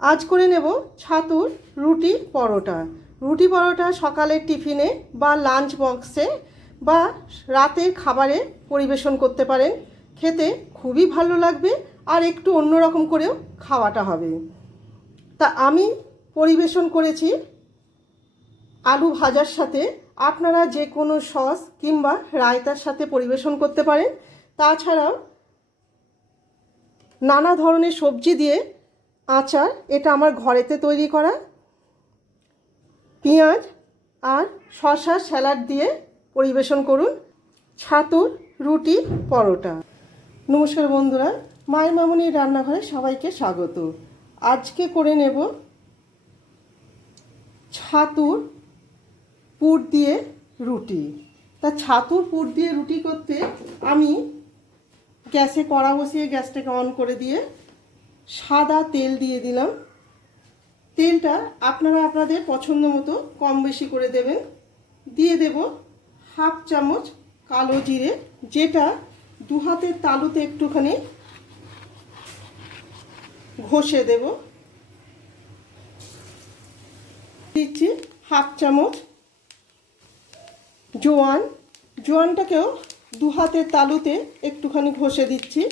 আজ করে নেব ছাতুর রুটি পরোটা। রুটি পরোটা সকালের টিফিনে বা লাঞ্চ বক্সে বা রাতের খাবারে পরিবেশন করতে পারেন। খেতে খুবই ভালো লাগবে আর একটু অন্যরকম করেও খাওয়াটা হবে। তা আমি পরিবেশন করেছি আলু ভাজার সাথে। আপনারা যে কোনো সস কিংবা রায়তার সাথে পরিবেশন করতে পারেন। তাছাড়াও নানা ধরনের সবজি দিয়ে আচার, এটা আমার ঘরেতে তৈরি করা। পেঁয়াজ আর শসা স্যালাড দিয়ে পরিবেশন করুন। ছাতুর, রুটি, পরোটা। নমস্কার বন্ধুরা, মায়ের মামনির রান্নাঘরে সবাইকে স্বাগত। আজকে করে নেব ছাতুর পুর দিয়ে রুটি। তা ছাতুর পুর দিয়ে রুটি করতে আমি গ্যাসে কড়া বসিয়ে গ্যাসটাকে অন করে দিয়ে সাদা তেল দিয়ে দিলাম। তেলটা আপনারা আপনাদের পছন্দ মতো কম বেশি করে দেবেন। দিয়ে দেব হাফ চামচ কালো জিরে, যেটা দু হাতের তালুতে একটুখানি ঘষে দেব। দিচ্ছি হাফ চামচ জোয়ান। জোয়ানটাকেও দু হাতের তালুতে একটুখানি ঘষে দিচ্ছি।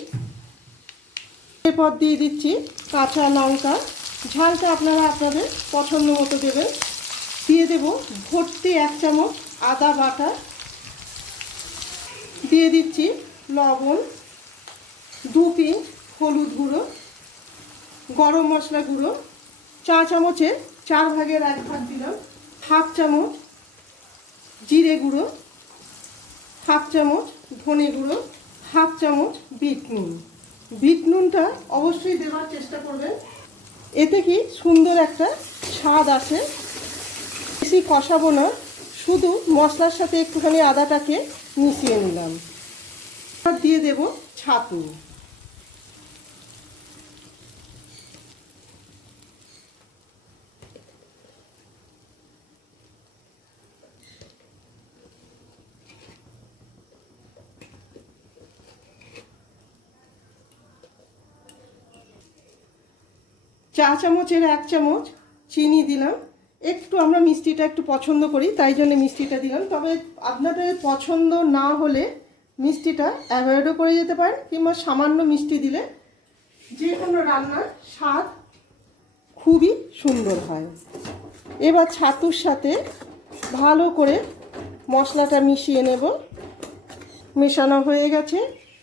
এরপর দিয়ে দিচ্ছি কাঁচা লঙ্কা। ঝালটা আপনারা আপনাদের পছন্দ মতো দেবেন। দিয়ে দেব ভর্তি এক চামচ আদা বাটা। দিয়ে দিচ্ছি লবণ, দু পিঞ্চ হলুদ গুঁড়ো, গরম মশলা গুঁড়ো, চা চামচের চার ভাগের এক ভাগ দিলাম, হাফ চামচ জিরে গুঁড়ো, হাফ চামচ ধনে গুঁড়ো, হাফ চামচ বিট নুন। বিট নুনটা অবশ্যই দেওয়ার চেষ্টা করবেন। এতে কি সুন্দর একটা স্বাদ আসে বেশি কষাবো না, শুধু মশলার সাথে একটুখানি আদাটাকে মিশিয়ে নিলাম। দিয়ে দেব ছাতু। চা চামচের এক চামচ চিনি দিলাম। একটু আমরা মিষ্টিটা একটু পছন্দ করি, তাই জন্য মিষ্টিটা দিলাম। তবে আপনাদের পছন্দ না হলে মিষ্টিটা অ্যাভয়েডও করে যেতে পারেন, কিংবা সামান্য মিষ্টি দিলে যে কোনো রান্নার স্বাদ খুবই সুন্দর হয়। এবার ছাতুর সাথে ভালো করে মশলাটা মিশিয়ে নেব। মেশানো হয়ে গেছে।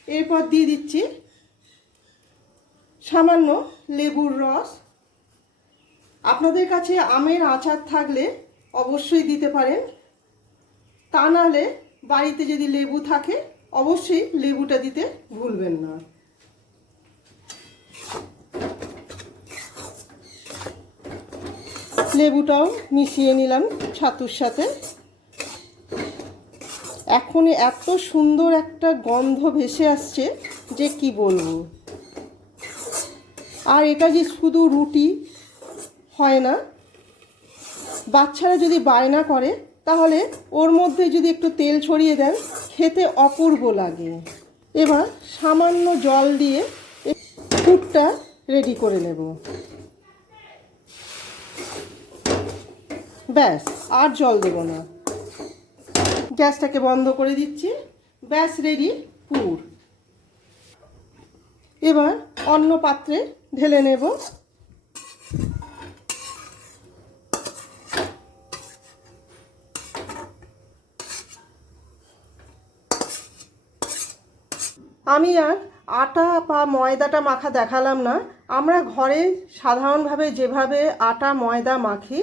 এরপর দিয়ে দিচ্ছি সামান্য লেবুর রস। আপনাদের কাছে আমের আচার থাকলে অবশ্যই দিতে পারেন। তা নাহলে বাড়িতে যদি লেবু থাকে, অবশ্যই লেবুটা দিতে ভুলবেন না। লেবুটাও মিশিয়ে নিলাম ছাতুর সাথে। এখন এত সুন্দর একটা গন্ধ ভেসে আসছে যে কি বলব। আর এটা যে শুধু রুটি হয় না। বাচ্চারা যদি বায়না করে, তাহলে ওর মধ্যে যদি একটু তেল ছড়িয়ে দেন, খেতে অপূর্ব লাগে। এবার সামান্য জল দিয়ে পুরটা রেডি করে নেব। ব্যাস, আর জল দেব না। গ্যাসটাকে বন্ধ করে দিচ্ছি। ব্যাস রেডি পুর। এবার অন্য পাত্রে ঢেলে নেব। আমি আর আটা বা ময়দাটা মাখা দেখালাম না। আমরা ঘরে সাধারণভাবে যেভাবে আটা, ময়দা মাখি,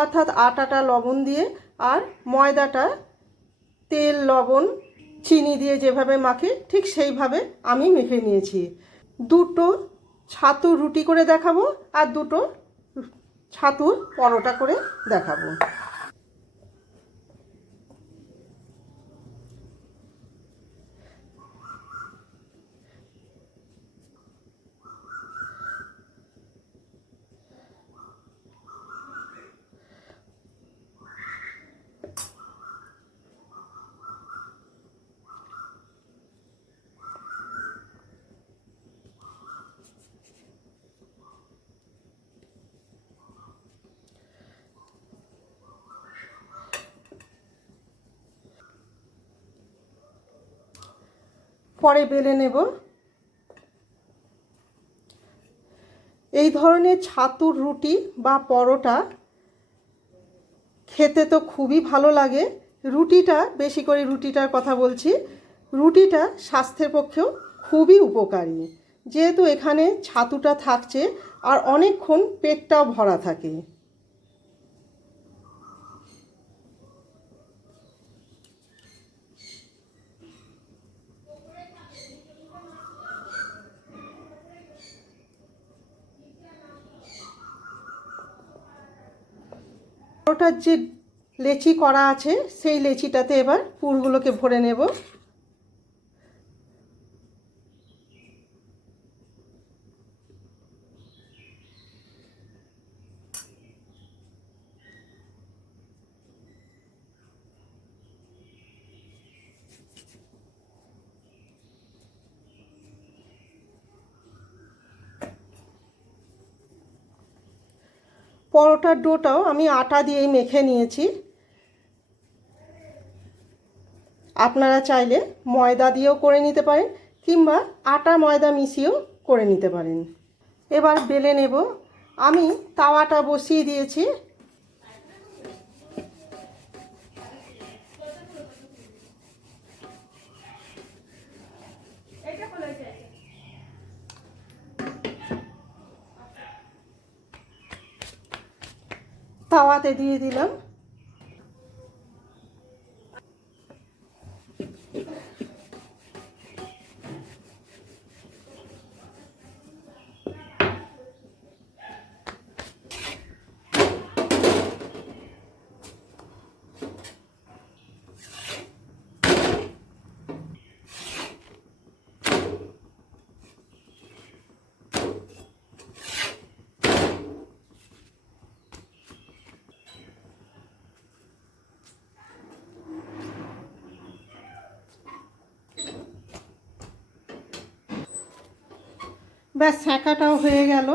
অর্থাৎ আটাটা লবণ দিয়ে আর ময়দাটা তেল, লবণ, চিনি দিয়ে যেভাবে মাখি, ঠিক সেইভাবে আমি মেখে নিয়েছি। দুটো ছাতু রুটি করে দেখাবো আর দুটো ছাতুর পরোটা করে দেখাবো। পরে বেলে নেব। এই ধরনের ছাতুর রুটি বা পরোটা খেতে তো খুবই ভালো লাগে। রুটিটা, বেশি করে রুটিটার কথা বলছি, রুটিটা স্বাস্থ্যের পক্ষেও খুবই উপকারী। যেহেতু এখানে ছাতুটা থাকছে আর অনেকক্ষণ পেটটাও ভরা থাকে। ওটার যে লেচি করা আছে সেই লেচিটাতে এবার পুরগুলোকে ভরে নেব। পরোটার ডোটাও আমি আটা দিয়েই মেখে নিয়েছি। আপনারা চাইলে ময়দা দিয়েও করে নিতে পারেন, কিংবা আটা ময়দা মিশিয়েও করে নিতে পারেন। এবার বেলে নেব। আমি তাওয়াটা বসিয়ে দিয়েছি। তাওয়াতে দিয়ে দিলাম। ব্যাস ছ্যাঁকাটাও হয়ে গেল।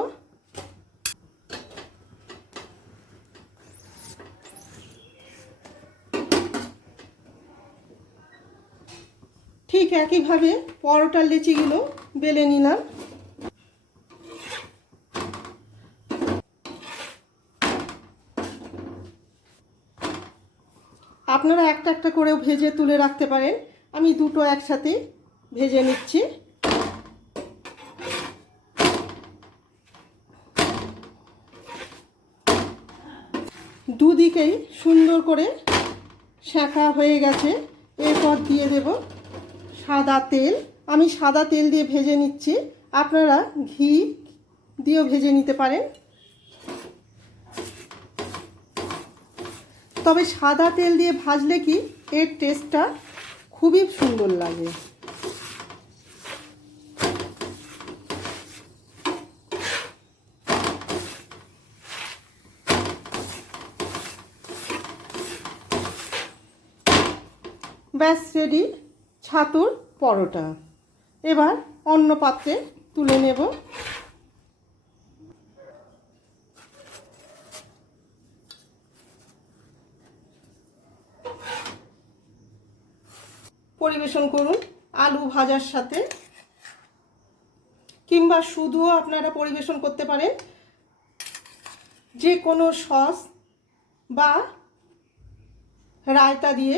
ঠিক একইভাবে পরোটার লেচিগুলো বেলে নিলাম। আপনারা একটা একটা করেও ভেজে তুলে রাখতে পারেন। আমি দুটো একসাথে ভেজে নিচ্ছি। দুদিকেই সুন্দর করে শাঁখা হয়ে গেছে। এরপর দিয়ে দেব সাদা তেল। আমি সাদা তেল দিয়ে ভেজে নিচ্ছি। আপনারা ঘি দিয়েও ভেজে নিতে পারেন। তবে সাদা তেল দিয়ে ভাজলে কি এর টেস্টটা খুবই সুন্দর লাগে। ব্যাস রেডি, ছাতুর পরোটা। এবার অন্য পাত্রে তুলে নেব। পরিবেশন করুন আলু ভাজার সাথে। কিংবা শুধুও আপনারা পরিবেশন করতে পারেন যে কোনো সস বা রায়তা দিয়ে